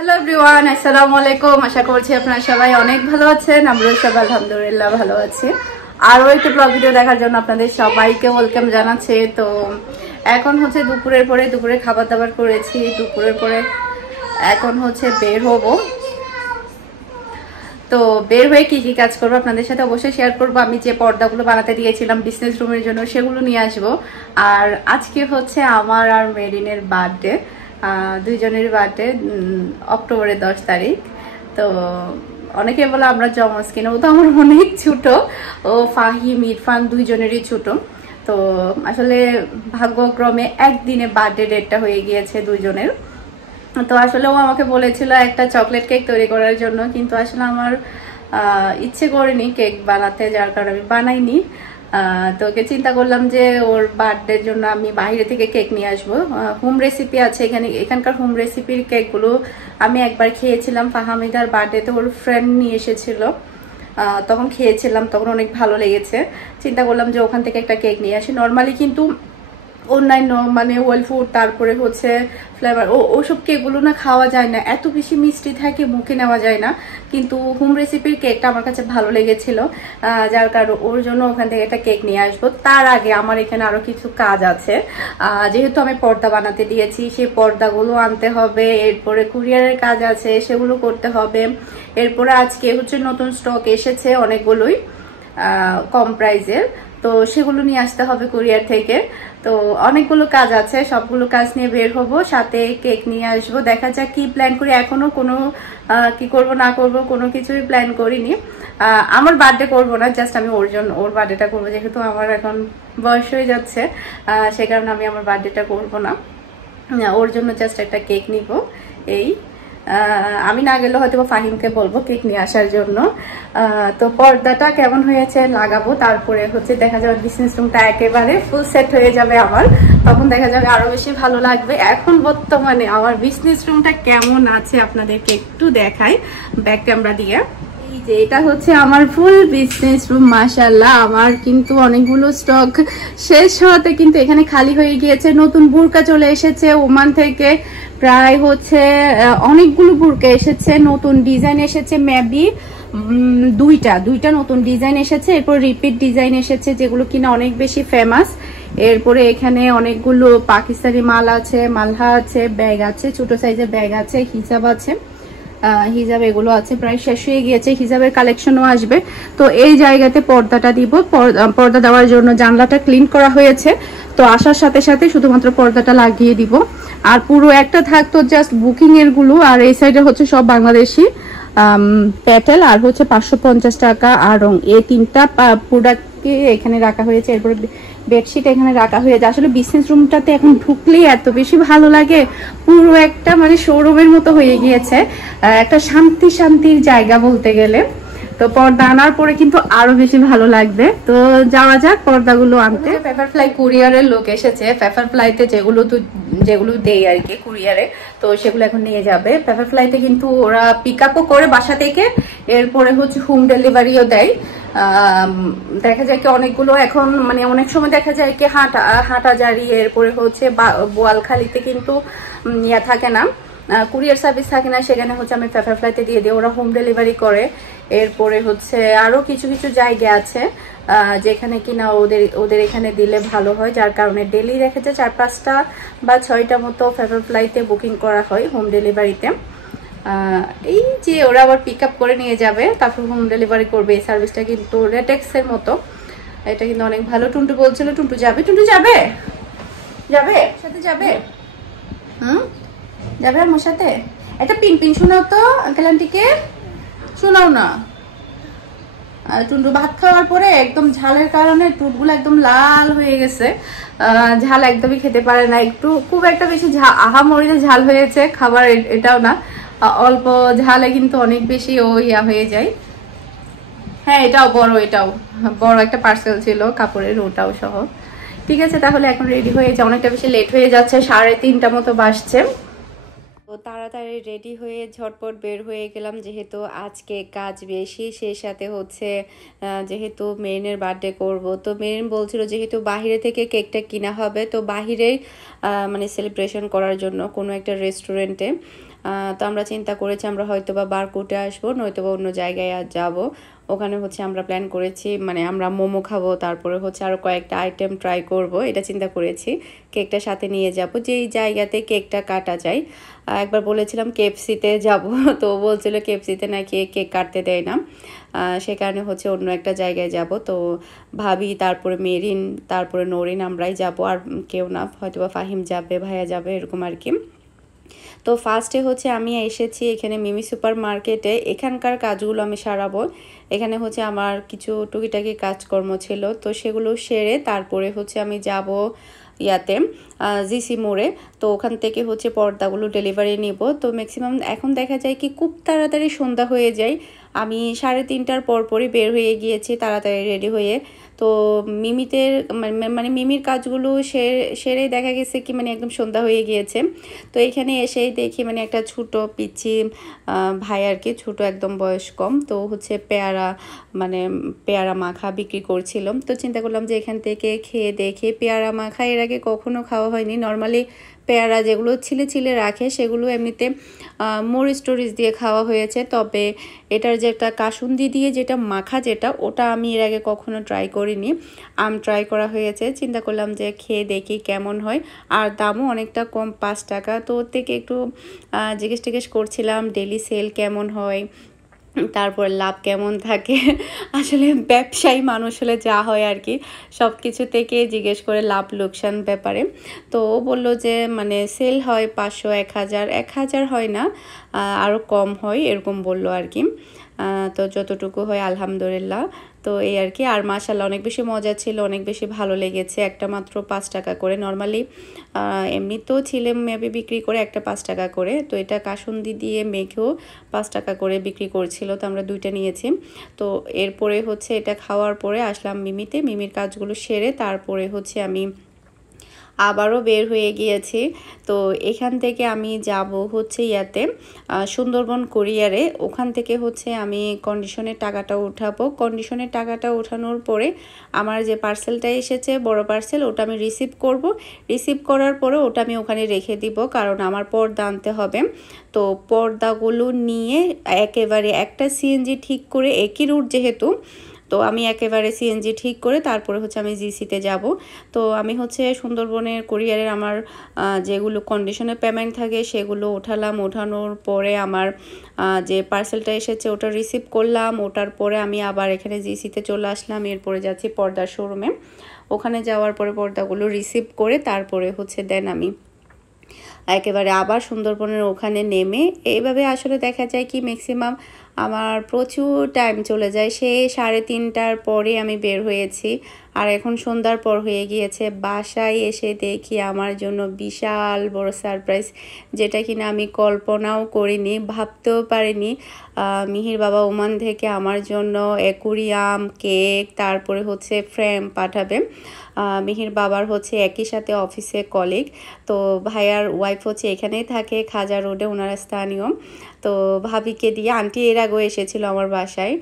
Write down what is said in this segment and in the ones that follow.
Hello everyone, আসসালামু আলাইকুম। আশা করছি আপনারা সবাই অনেক ভালো আছেন। আমরাও সবাই আলহামদুলিল্লাহ ভালো আছি। আরও একটু ব্লগ ভিডিও দেখার জন্য আপনাদের সবাইকে ওয়েলকাম জানাচ্ছি। তো এখন হচ্ছে দুপুরে খাবার দাবার করেছি। দুপুরের পরে এখন হচ্ছে বের হব। তো বের হয়ে কি কি কাজ করবো আপনাদের সাথে অবশ্যই শেয়ার করবো। আমি যে পর্দাগুলো বানাতে দিয়েছিলাম বিজনেস রুমের জন্য সেগুলো নিয়ে আসবো। আর আজকে হচ্ছে আমার আর মেরিনের বার্থডে, দুইজনের বার্থডে অক্টোবরের 10 তারিখ। তো অনেকে বলে আমরা জমজ কিনা, ও তো আমার অনেক ছোট। ও ফাহিম ইরফান দুইজনেরই ছোট। তো আসলে ভাগ্যক্রমে একদিনে বার্থডে ডেটটা হয়ে গিয়েছে দুইজনের। তো আসলে ও আমাকে বলেছিল একটা চকলেট কেক তৈরি করার জন্য, কিন্তু আসলে আমার ইচ্ছে করেনি কেক বানাতে, যার কারণে আমি বানাইনি। তো ওকে চিন্তা করলাম যে ওর বার্থডের জন্য আমি বাইরে থেকে কেক নিয়ে আসবো। হোম রেসিপি আছে এখানকার হোম রেসিপির কেকগুলো আমি একবার খেয়েছিলাম ফাহামিদার বার্থডেতে, ওর ফ্রেন্ড নিয়ে এসেছিল, তখন খেয়েছিলাম, তখন অনেক ভালো লেগেছে। চিন্তা করলাম যে ওখান থেকে একটা কেক নিয়ে আসি। নর্মালি কিন্তু অন্যান্য মানে ওয়েল ফুড, তারপরে হচ্ছে ফ্লেভার, ওসব কেকগুলো না খাওয়া যায় না, এত বেশি মিষ্টি থাকে মুখে নেওয়া যায় না। কিন্তু হোম রেসিপির কেকটা আমার কাছে ভালো লেগেছিল, যার কারণে ওর জন্য ওখান থেকে একটা কেক নিয়ে আসবো। তার আগে আমার এখানে আরো কিছু কাজ আছে। যেহেতু আমি পর্দা বানাতে দিয়েছি, সেই পর্দাগুলো আনতে হবে, এরপরে কুরিয়ারের কাজ আছে সেগুলো করতে হবে। এরপরে আজকে হচ্ছে নতুন স্টক এসেছে অনেকগুলোই কম প্রাইজের, তো সেগুলো নিয়ে আসতে হবে কুরিয়ার থেকে। তো অনেকগুলো কাজ আছে, সবগুলো কাজ নিয়ে বের হব, সাথে কেক নিয়ে আসবো। দেখা যাক কি প্ল্যান করি, এখনো কোনো কি করব না করব কোনো কিছুই প্ল্যান করিনি। আমার বার্থডে করব না, জাস্ট আমি ওর বার্থডেটা করবো, যেহেতু আমার এখন বয়স হয়ে যাচ্ছে, সে কারণে আমি আমার বার্থডেটা করব না। ওর জন্য জাস্ট একটা কেক নিব। এই আমি না গেলে হয়তো ফাহিমকে বলবো কেক নিয়ে আসার জন্য। তো পর্দাটা কেমন হয়েছে লাগাবো, তারপরে হচ্ছে দেখা যাবে বিজনেস রুমটা একেবারে ফুল সেট হয়ে যাবে আমার, তখন দেখা যাবে আরো বেশি ভালো লাগবে। এখন বর্তমানে আমার বিজনেস রুমটা কেমন আছে আপনাদেরকে একটু দেখাই ব্যাক ক্যামেরা দিয়ে। এই যে এটা হচ্ছে আমার ফুল বিজনেস রুম। মাশাআল্লাহ, আমার কিন্তু অনেকগুলো স্টক শেষ হওয়াতে কিন্তু এখানে খালি হয়ে গিয়েছে। নতুন বুরকা চলে এসেছে ওমান থেকে, প্রায় হচ্ছে অনেকগুলো বুরকা এসেছে, নতুন ডিজাইন এসেছে, মেবি দুইটা নতুন ডিজাইন এসেছে। এরপর রিপিট ডিজাইন এসেছে যেগুলো কিনা অনেক বেশি ফেমাস। এরপরে এখানে অনেকগুলো পাকিস্তানি মাল আছে, মালহা আছে, ব্যাগ আছে, ছোট সাইজের ব্যাগ আছে, হিজাব আছে, হিজাব এগুলো আছে। প্রায় শেষ হয়ে গিয়েছে, হিজাবের কালেকশনও আসবে। তো এই জায়গাতে পর্দাটা দিব। পর্দা দেওয়ার জন্য জানলাটা ক্লিন করা হয়েছে, তো আসার সাথে সাথে শুধুমাত্র পর্দাটা লাগিয়ে দিব। আর পুরো একটা থাকতো জাস্ট বুকিং এর গুলো, আর এই সাইডে হচ্ছে সব বাংলাদেশি প্যাটেল, আর হচ্ছে 550 টাকা আর রং, এই তিনটা প্রোডাক্টকে এখানে রাখা হয়েছে। এরপরে বেডশিট এখানে রাখা হয়েছে। আসলে বিজনেস রুমটাতে এখন ঢুকলেই এত বেশি ভালো লাগে, পুরো একটা মানে শোরুমের মতো হয়ে গিয়েছে, একটা শান্তির জায়গা বলতে গেলে। তো পর্দা আনার পরে কিন্তু আরো বেশি ভালো লাগবে। তো যাওয়া যাক পর্দাগুলো আনতে। পেপারফ্লাই কুরিয়ারের লোক এসেছে, পেপারফ্লাইতে যেগুলো দেই আর কি কুরিয়ারে, তো সেগুলো এখন নিয়ে যাবে। পেপারফ্লাইতে কিন্তু ওরা পিক আপও করে বাসা থেকে, এরপরে হচ্ছে হোম ডেলিভারিও দেয়। দেখা যায় কি অনেকগুলো এখন মানে অনেক সময় দেখা যায় কি হাটাজারি, এরপরে হচ্ছে বোয়ালখালীতে কিন্তু ইয়া থাকে না, কুরিয়ার সার্ভিস থাকে না, সেখানে হচ্ছে আমি পেপারফ্লাইতে দিয়ে দিই, ওরা হোম ডেলিভারি করে। এরপরে হচ্ছে আরো কিছু কিছু জায়গা আছে যেখানে কিনা ওদের এখানে দিলে ভালো হয়, যার কারণে ডেলি দেখা যায় 4-5টা বা 6টা মতো পেপারফ্লাইতে বুকিং করা হয় হোম ডেলিভারিতে। এই যে ওরা আবার পিক আপ করে নিয়ে যাবে, তারপর হোম ডেলিভারি করবে। এই সার্ভিসটা কিন্তু রেটেক্স এর মতো, এটা কিন্তু অনেক ভালো। টুন্টু বলছিল টুন্টু যাবে সাথে যাবে, যাবে আমার সাথে। একটা পিন শোনাও তো আঙ্কেল আন্টিকে, শোনাও না। টুন্টু ভাত খাওয়ার পরে একদম ঝালের কারণে টুটগুলো একদম লাল হয়ে গেছে, ঝাল একদমই খেতে পারে না। খুব একটা বেশি আহামরিতে ঝাল হয়েছে খাবার, এটাও না, অল্প ঝালে কিন্তু অনেক বেশি ইয়া হয়ে যায়। হ্যাঁ এটাও বড় একটা পার্সেল ছিল কাপড়ের, ওটাও সহ। ঠিক আছে, তাহলে এখন রেডি হয়ে যা, অনেকটা বেশি লেট হয়ে যাচ্ছে, 3:30 মতো বাজছে। তো তাড়াতাড়ি রেডি হয়ে ঝটপট বের হয়ে গেলাম, যেহেতু আজকে কাজ বেশি, সেই সাথে হচ্ছে যেহেতু মেরিনের বার্থডে করব। তো মেরিন বলছিল যেহেতু বাহিরে থেকে কেকটা কিনা হবে, তো বাহিরেই মানে সেলিব্রেশন করার জন্য কোনো একটা রেস্টুরেন্টে। তো আমরা চিন্তা করেছি আমরা হয়তো বা বারকোটে আসবো, নয়তো বা অন্য জায়গায় আর যাবো। ওখানে হচ্ছে আমরা প্ল্যান করেছি মানে আমরা মোমো খাবো, তারপরে হচ্ছে আরও কয়েকটা আইটেম ট্রাই করব, এটা চিন্তা করেছি। কেকটা সাথে নিয়ে যাব, যেই জায়গাতে কেকটা কাটা যায়। একবার বলেছিলাম কেএফসিতে যাব, তো বলছিল কেএফসিতে নাকি কেক কাটতে দেয় না, সে কারণে হচ্ছে অন্য একটা জায়গায় যাব। তো ভাবি, তারপরে মেরিন, তারপরে নরিন, আমরাই যাব, আর কেউ না, হয়তো বা ফাহিম যাবে, ভাইয়া যাবে, এরকম আর কি। তো ফার্স্টে হচ্ছে আমি এসেছি এখানে মিমি সুপার মার্কেটে, এখানকার কাজগুলো আমি সারাবো। এখানে হচ্ছে আমার কিছু টুকিটাকি কাজকর্ম ছিল, তো সেগুলো সেরে তারপরে হচ্ছে আমি যাব ইয়াতে জিসি মোড়ে। তো ওখান থেকে হচ্ছে পর্দাগুলো ডেলিভারি নিব। তো ম্যাক্সিমাম এখন দেখা যায় কি খুব তাড়াতাড়ি সন্ধ্যা হয়ে যায়। আমি 3:30টার পরপরই বের হয়ে গিয়েছি তাড়াতাড়ি রেডি হয়ে। তো মানে মিমির কাজগুলো সেরে দেখা গেছে কি মানে একদম সন্ধ্যা হয়ে গিয়েছে। তো এখানে এসেই দেখি মানে একটা ছোট পিচ্ছি ভাই আর কি, ছোট একদম বয়স কম, তো হচ্ছে পেয়ারা মাখা বিক্রি করছিল। তো চিন্তা করলাম যে এখান থেকে খেয়ে দেখে, পেয়ারা মাখা এর আগে কখনো খাওয়া হয়নি। নর্মালি পেয়ারা যেগুলো ছিলে রাখে সেগুলো এমনিতে মরিচ টরিচ দিয়ে খাওয়া হয়েছে, তবে এটার যে একটা কাসুন্দি দিয়ে যেটা মাখা, ওটা আমি এর আগে কখনো ট্রাই করিনি। ট্রাই করা হয়েছে, চিন্তা করলাম যে খেয়ে দেখি কেমন হয়। আর দামও অনেকটা কম, 5 টাকা। তো ওর থেকে একটু জিজ্ঞেস করছিলাম ডেলি সেল কেমন হয়, তারপর লাভ কেমন থাকে। আসলে ব্যবসায়ী মানুষ হলে যা হয় আর কি, সব কিছু থেকে জিজ্ঞেস করে লাভ লোকসান ব্যাপারে। তো ও বললো যে মানে সেল হয় 500, 1000 হয় না, আরও কম হয় এরকম বললো আর কি। তো যতটুকু হয় আলহামদুলিল্লাহ। তো এই আর কি। আর মাশাআল্লাহ অনেক বেশি মজা ছিল, অনেক বেশি ভালো লেগেছে। একটা মাত্র 5 টাকা করে, নর্মালি এমনিতেও ছিলে মেবি বিক্রি করে একটা 5 টাকা করে, তো এটা কাসুন্দি দিয়ে মেখেও 5 টাকা করে বিক্রি করছিল। তো আমরা 2টা নিয়েছি। তো এরপরে হচ্ছে এটা খাওয়ার পরে আসলাম মিমির কাজগুলো সেরে তারপরে হচ্ছে আমি আবারও বের হয়ে গিয়েছি। তো এখান থেকে আমি যাব হচ্ছে ইয়াতে সুন্দরবন কুরিয়ারে। ওখান থেকে হচ্ছে আমি কন্ডিশনের টাকাটা উঠাবো। কন্ডিশনের টাকাটা ওঠানোর পরে আমার যে পার্সেলটা এসেছে বড় পার্সেল, ওটা আমি রিসিভ করব। রিসিভ করার পরে ওটা আমি ওখানে রেখে দিব, কারণ আমার পর্দা আনতে হবে। তো পর্দাগুলো নিয়ে একেবারে একটা সিএনজি ঠিক করে, একই রুট যেহেতু, তো আমি একেবারে সিএনজি ঠিক করে তারপরে হচ্ছে আমি জিসিতে যাব। তো আমি হচ্ছে সুন্দরবনের কুরিয়ারের আমার যেগুলো কন্ডিশনে পেমেন্ট থাকে সেগুলো ওঠালাম। ওঠানোর পরে আমার যে পার্সেলটা এসেছে ওটা রিসিভ করলাম। ওটার পরে আমি আবার এখানে জিসিতে চলে আসলাম। এরপরে যাচ্ছি পর্দার শোরুমে। ওখানে যাওয়ার পরে পর্দাগুলো রিসিভ করে তারপরে হচ্ছে দেন আমি একেবারে আবার সুন্দরবনের ওখানে নেমে, এইভাবে আসলে দেখা যায় কি ম্যাক্সিমাম আমার প্রচুর টাইম চলে যায়। সে 3:30টার পরে আমি বের হয়েছি, আর এখন সন্ধ্যার পর হয়ে গিয়েছে। বাসায় এসে দেখি আমার জন্য বিশাল বড় সারপ্রাইজ, যেটা কিনা আমি কল্পনাও করিনি, ভাবতেও পারিনি। মিহির বাবা ওমান থেকে আমার জন্য অ্যাকুরিয়াম, কেক, তারপরে হচ্ছে ফ্রেম পাঠাবে। মিহির বাবার হচ্ছে একই সাথে অফিসে কলিগ। তো ভাইয়ার ওয়াইফ হচ্ছে এখানেই থাকে, খাজা রোডে, ওনারা স্থানীয়। তো ভাবিকে দিয়ে, আন্টি এর আগেও এসেছিল আমার বাসায়,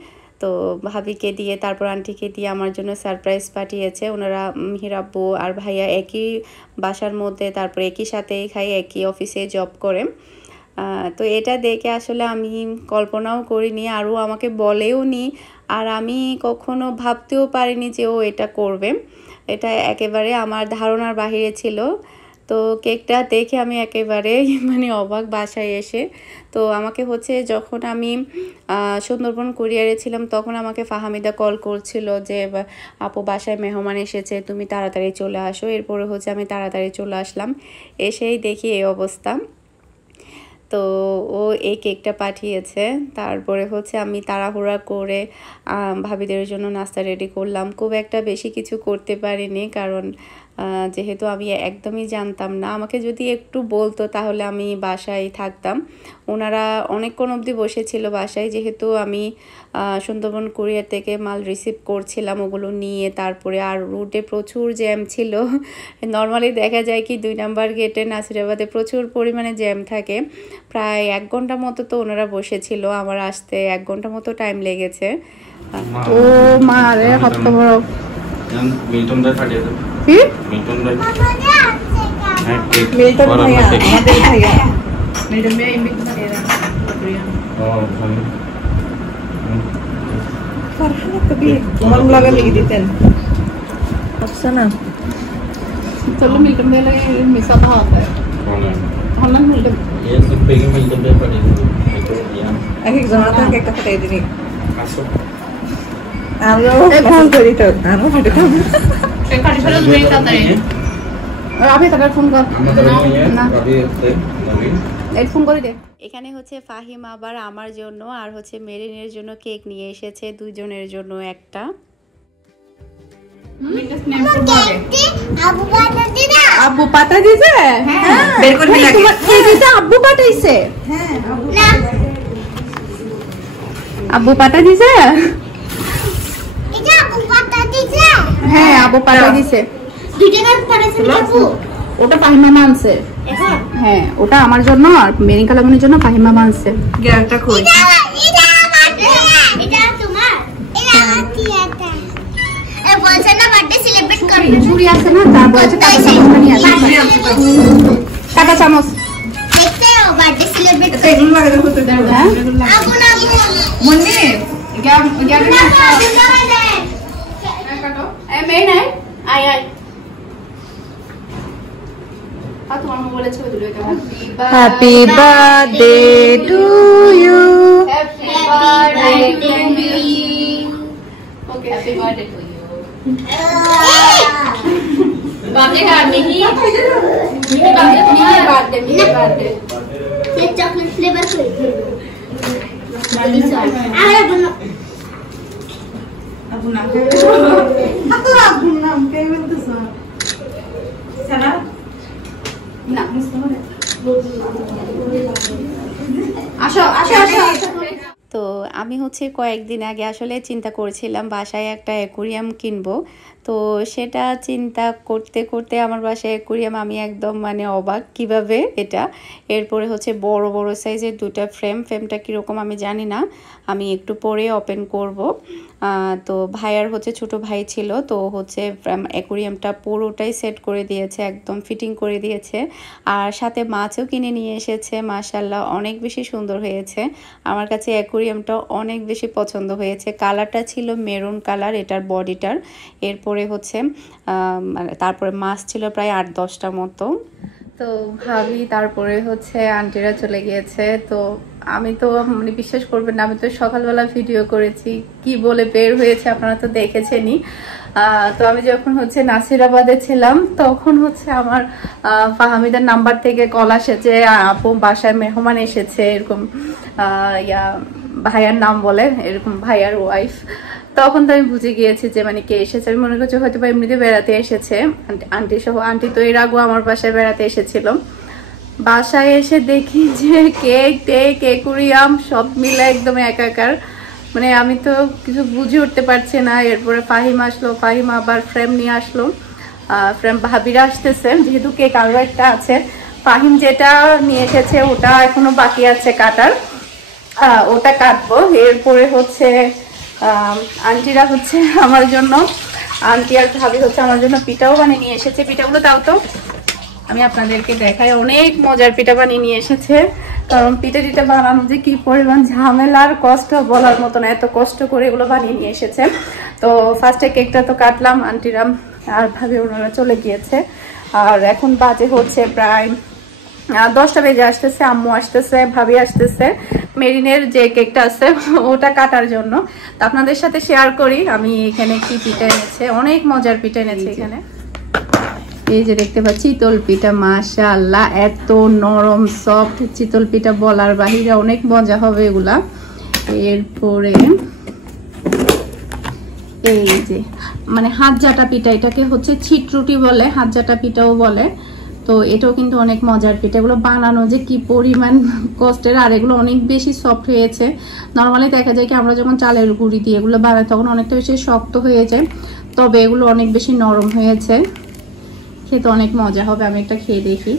তো ভাবিকে দিয়ে তারপর আন্টিকে দিয়ে আমার জন্য সারপ্রাইজ পাঠিয়েছে। ওনারা মিহির আব্বু আর ভাইয়া একই বাসার মধ্যে, তারপর একই সাথেই খাই, একই অফিসে জব করে। তো এটা দেখে আসলে আমি কল্পনাও করিনি, আরও আমাকে বলেও নি, আর আমি কখনো ভাবতেও পারিনি যে ও এটা করবে। এটা একেবারে আমার ধারণার বাহিরে ছিল। তো কেকটা দেখে আমি একেবারে মানে অবাক বাসায় এসে। তো আমাকে হচ্ছে যখন আমি সুন্দরবন কুরিয়ারে ছিলাম তখন আমাকে ফাহামিদা কল করছিল যে আপু বাসায় মেহমান এসেছে, তুমি তাড়াতাড়ি চলে আসো। এরপরে হচ্ছে আমি তাড়াতাড়ি চলে আসলাম, এসেই দেখি এই অবস্থা। তো ও এই কেকটা পাঠিয়েছে। তারপরে হচ্ছে আমি তাড়াহুড়া করে ভাবিদের জন্য নাস্তা রেডি করলাম। খুব একটা বেশি কিছু করতে পারিনি, কারণ যেহেতু আমি একদমই জানতাম না। আমাকে যদি একটু বলতো তাহলে আমি বাসায় থাকতাম। ওনারা অনেকক্ষণ অবধি বসেছিল বাসায়, যেহেতু আমি সুন্দরবন কুরিয়ার থেকে মাল রিসিভ করছিলাম ওগুলো নিয়ে। তারপরে আর রুটে প্রচুর জ্যাম ছিল। নর্মালি দেখা যায় কি 2 নাম্বার গেটে নাসিরাবাদে প্রচুর পরিমাণে জ্যাম থাকে। প্রায় 1 ঘন্টা মতো তো ওনারা বসেছিল, আমার আসতে 1 ঘন্টা মতো টাইম লেগেছে। ও মা রে, কত বড় মিল্টন ভাই পাঠিয়ে দেন। কি মিল্টন ভাই? মিল্টন ভাইয়া আমাদের ভাইয়া। Made me invite Maria. Oh, Farhan कभी मन लगा नहीं देते हैं अच्छा ना चलो मिलकर मेले मिसा था होता है हमने मिलकर ये सब पेगी मिलकर दे पड़ेगी एक जना था क्या कहते हैं इधर आसो आप लोग कौन करी तो आना पड़े था एक खाली फल में जाता है और अभी तक फोन कर ना अभी एक फोन করে দে এখানে হচ্ছে ফাহিম আবার আমার জন্য আর হচ্ছে মেরিনের জন্য কেক নিয়ে এসেছে দুইজনের জন্য একটা আব্বু পাতা দিছে হ্যাঁ বের করে লাগে এটা আব্বু পাঠাইছে হ্যাঁ আব্বু পাতা দিছে এটা আব্বু পাতা দিছে হ্যাঁ আব্বু পাতা দিছে দুইটা কাজ পাঠাইছে আব্বু ওটা ফাহিমা মানছে হ্যাঁ ওটা আমার জন্য আর মেরিন কালামনের জন্য ফাহিমা মানছে গ্যারটা কই এটা তোমার এটা কি এটা এ বলছ না বার্থডে সেলিব্রেট করব ছুরি আছে না তার বলছে কাটা চামচ নিয়ে আসো কাটা চামচ দেখতে ও বার্থডে সেলিব্রেট এগুলো লাগাতে হতে দাও হ্যাঁ আবু না মুন্নি গ্যাম গ্যাম না আবু না দে কাটো এ মেইন আই আই আর তোমার মা বলেছে ওই দুটো happy birthday to you happy birthday to me okay happy birthday to you birthday কার মিহি বার্থডে মিহি বার্থডে ये चॉकलेट फ्लेवर कोई बाली सॉस अरे बनो আবু না আবু নাম কে বলতেছ সারা না আসো আসো আসো তো আমি হচ্ছে কয়েকদিন আগে আসলে চিন্তা করেছিলাম বাসায় একটা অ্যাকুরিয়াম কিনবো তো সেটা চিন্তা করতে করতে আমার বাসায় অ্যাকুরিয়াম আমি একদম মানে অবাক কিভাবে এটা এরপরে হচ্ছে বড় বড় সাইজের দুটো ফ্রেমটা কীরকম আমি জানি না আমি একটু পরে ওপেন করব তো ভাইয়ার হচ্ছে ছোট ভাই ছিল তো হচ্ছে অ্যাকুরিয়ামটা পুরোটাই সেট করে দিয়েছে একদম ফিটিং করে দিয়েছে আর সাথে মাছও কিনে নিয়ে এসেছে মাশাআল্লাহ অনেক বেশি সুন্দর হয়েছে আমার কাছে অ্যাকুরিয়ামটা অনেক বেশি পছন্দ হয়েছে কালারটা ছিল মেরুন কালার এটার বডিটার এরপরে হচ্ছে তারপরে মাছ ছিল প্রায় 8-10টা মতো তো ভাবি তারপরে হচ্ছে আন্টিরা চলে গিয়েছে তো আমি তো মানে বিশ্বাস করবেন না আমি তো সকালবেলা ভিডিও করেছি কি বলে বের হয়েছে আপনারা তো দেখেছেনই তো আমি যখন হচ্ছে নাসিরাবাদে ছিলাম তখন হচ্ছে আমার ফাহামিদার নাম্বার থেকে কল আসে যে আপু বাসায় মেহমান এসেছে এরকম ভাইয়ার নাম বলে এরকম ভাইয়ার ওয়াইফ তখন তো আমি বুঝে গিয়েছি যে মানে কে এসেছে আমি মনে করছি হয়তো বা এমনিতে বেড়াতে এসেছে আন্টি সহ আন্টি তো এর আগেও আমার বাসায় বেড়াতে এসেছিল বাসায় এসে দেখি যে কেক টেক অ্যাকুরিয়াম সব মিলে একদম একাকার মানে আমি তো কিছু বুঝে উঠতে পারছি না এরপরে ফাহিম আসলো ফাহিম আবার ফ্রেম নিয়ে আসলো ফ্রেম ভাবিরা আসতেছে যেহেতু কেক আরও একটা আছে ফাহিম যেটা নিয়ে এসেছে ওটা এখনো বাকি আছে কাটার ওটা কাটবো এরপরে হচ্ছে আন্টিরা হচ্ছে আমার জন্য আন্টি আর ভাবি হচ্ছে আমার জন্য পিঠাও বানিয়ে নিয়ে এসেছে পিঠাগুলো তাও তো আমি আপনাদেরকে দেখাই অনেক মজার পিঠা বানিয়ে নিয়ে এসেছে কারণ পিঠা বানানো যে কি পরিমাণ ঝামেলার কষ্ট বলার মতো না এত কষ্ট করে এগুলো বানিয়ে নিয়ে এসেছে তো ফার্স্টে কেকটা তো কাটলাম আন্টিরা আর ভাবি ওনারা চলে গিয়েছে আর এখন বাজে হচ্ছে প্রায় 10টা বেজে আসতেছে আম্মু আসতেছে ভাবি আসতেছে মেরিনের যে কেকটা আছে ওটা কাটার জন্য তো আপনাদের সাথে শেয়ার করি আমি এখানে কি পিঠা এনেছে অনেক মজার পিঠা এনেছে এখানে এই যে দেখতে পাচ্ছি চিতল পিঠা মাশাআল্লাহ এত নরম সফট চিতল পিঠা বলার বাহিরে অনেক মজা হবে এগুলা এরপরে এই যে মানে হাত জাটা পিঠা এটাকে হচ্ছে ছিটরুটি বলে হাত জাটা পিঠাও বলে তো এটাও কিন্তু অনেক মজার পিঠা এগুলো বানানো যে কি পরিমাণ কষ্টের আর এগুলো অনেক বেশি সফট হয়েছে নরমালি দেখা যায় কি আমরা যখন চালের গুঁড়ি দিয়ে এগুলো বানাই তখন অনেকটা বেশি শক্ত হয়ে যায় তবে এগুলো অনেক বেশি নরম হয়েছে খেতে অনেক মজা হবে আমি একটা খেয়ে দেখি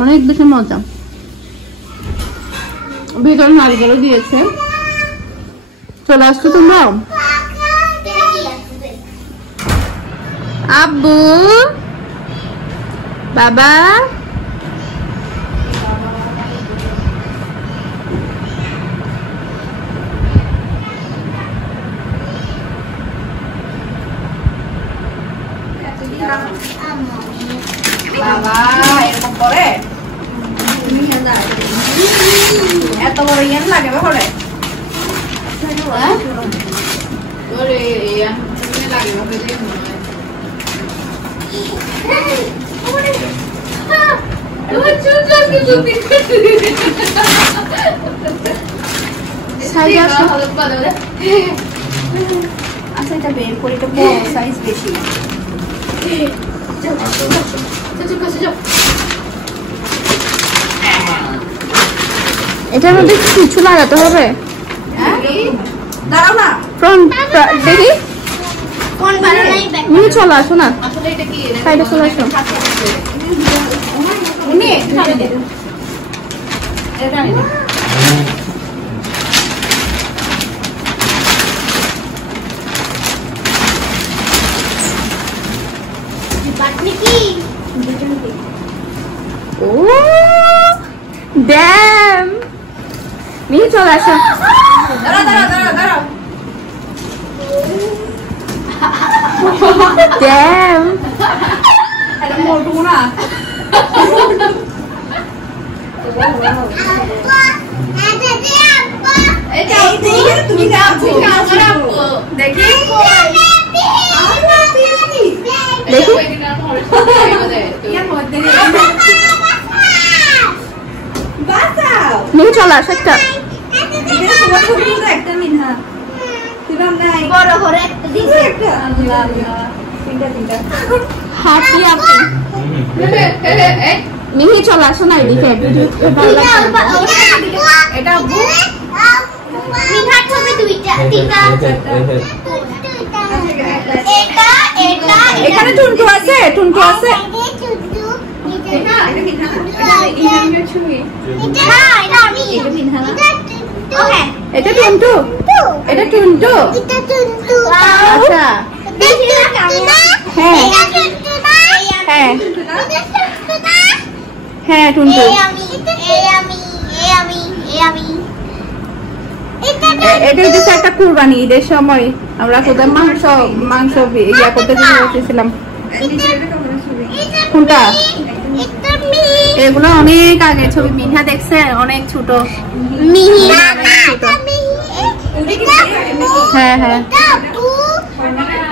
অনেক বেশি মজা ভিতরে নারকেলও দিয়েছে চলে আসছো তোমরা আব্বু বাবা বাবা এরকম করে এত বড় ইয়ান লাগে বাবারে ওরে ইয়ান লাগে বাবা দিয়ে আচ্ছা এটা বের করে এটা বড় সাইজ বেশি এটার মধ্যে কিছু লাগাতে হবে দাঁড়াও না ফ্রন্ট দেখি কোন বানাই ব্যাগ নিয়ে চলে আসো না আসলে এটা কি সাইডে চলে আসো উনি টানে দে এটা টানে দে বাটনি কি ও ড্যাম নিয়ে চলে আসো দাঁড়াও ড্যাম এটা মোটু না তুমি দেখি নিয়ে চলে আসো একটা বড় করে একটা দিছে হাতি আপনি নিয়ে চলে আসো না এদিকে এটা মিঠার ছবি দুইটা তিনটা এটা এটা এখানে টুনটু আছে এটা টুনটু আচ্ছা হ্যাঁ হ্যাঁ টুনটু এটা হচ্ছে একটা কুরবানি ঈদের সময় আমরা কোথায় মাংস ইয়া করতে গিয়েছিলাম কোনটা এগুলো অনেক আগে ছবি মিঠা দেখছে অনেক ছোট হ্যাঁ হ্যাঁ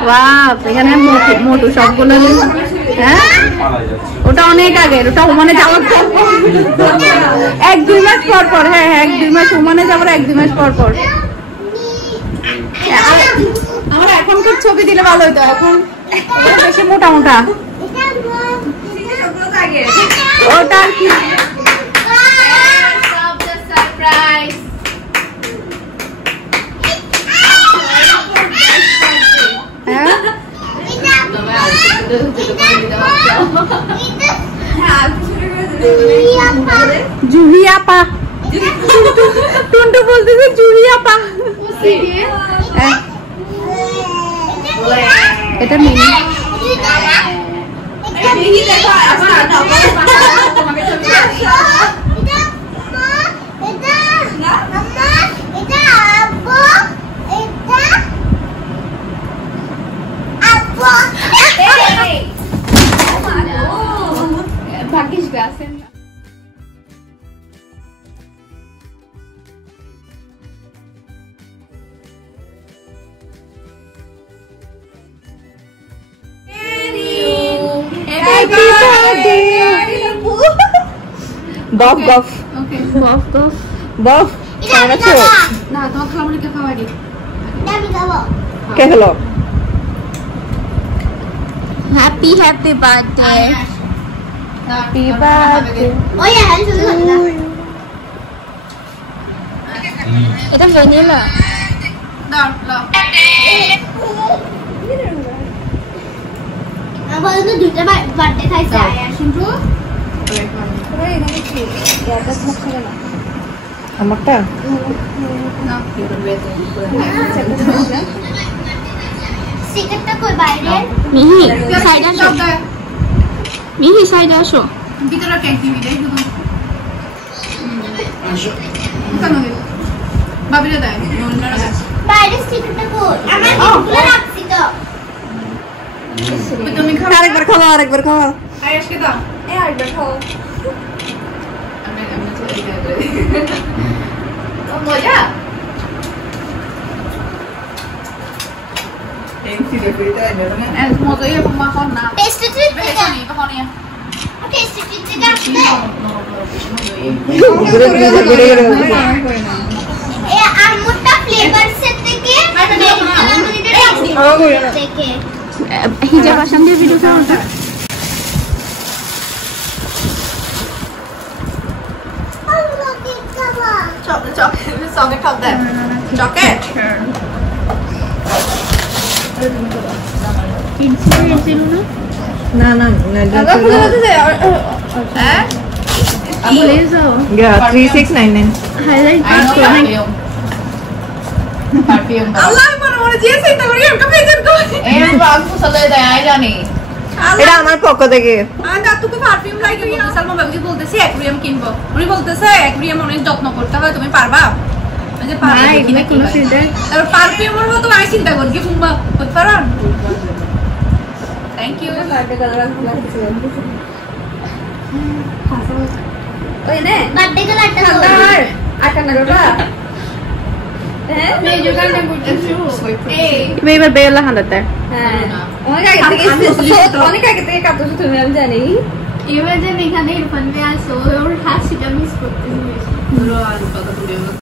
বাহ এখানে মোটু সবগুলো হ্যাঁ ওটা অনেক আগের ওটা ওমানে যাওয়ার পর 1-2 মাস পর হ্যাঁ 1-2 মাস ওমানে যাওয়ার 1-2 মাস পর আমার এখনকার ছবি দিলে ভালো হতো এখন বেশি মোটা ওটা আর কি জুহি আপা টুনটু বলতেছে জুহি আপা এটা মিনি ভাগ্যিস গাছেন বফ বফ ওকে বফ বফ বফ কেমন আছো না তোমাকে খাওয়াবো কে খাওয়াবি আমি খাবো কে হলো হ্যাপি বার্থডে হ্যাপি বার্থডে ওই হ্যান্ড শুরু করতে এটা ভ্যানিলা দাও দাও আমার তো দুটো বার্থডে খাইছে আর শুনছো আমারটা সিগারেটটা কই বাইরে মিহি সাইডা মিহি সাইডে আসো। ভিতরে কেক দিবি দেখ শুধু কেন দিবি বাবিরে দেয় নন্নারা দেয় বাইরে স্টিকারটা কই আমার ভিতরে রাখছি তো তুমি খাও আরেকবার খাওয়া আয়েশকে দাও আরেকবার খাওয়া আমি চলে যাই ও মজা মজা ইয়ে মা খাও না টেস্টি ট্রিট থেকে নি পাহনিয়া টেস্টি ট্রিট থেকে আসছে এ আমুরটা ফ্লেভার সেট থেকে থেকে হিজাব আসাম দিয়ে ভিডিও করো। চকলেট খাও দেয় চকলেট না হ্যাঁ বলে যাও 3699 হাইলাইট পারফিউম আল্লাহ মনে যে চিন্তা করি একটা পেজের কো এই বাগ ফুসলে দেয় আই জানি এটা আমার পক্ষ থেকে না তোকে পারফিউম লাগে না সালমা বাবুজি বলতেছে অ্যাকুরিয়াম কিনবো উনি বলতেছে অ্যাকুরিয়াম অনেক যত্ন করতে হয় তুমি পারবা যে পারবা কিনা কোনো চিন্তা আর পারফিউমের মতো আমি চিন্তা করি কি ফুম্বা করতে পারো থ্যাংক ইউ ওই নে বার্থডে কালারটা খাবার আকানা রোবা হ্যাঁ এই জোগাড়টা করতেছি এই এবার বেলা হাঁদাতে হ্যাঁ অনেক আগে থেকে কাটছো তুমি আমি জানি এবার যে এখানে ইরফান কে আসো ওর হাসিটা মিস করতে পুরো আর কথা বলে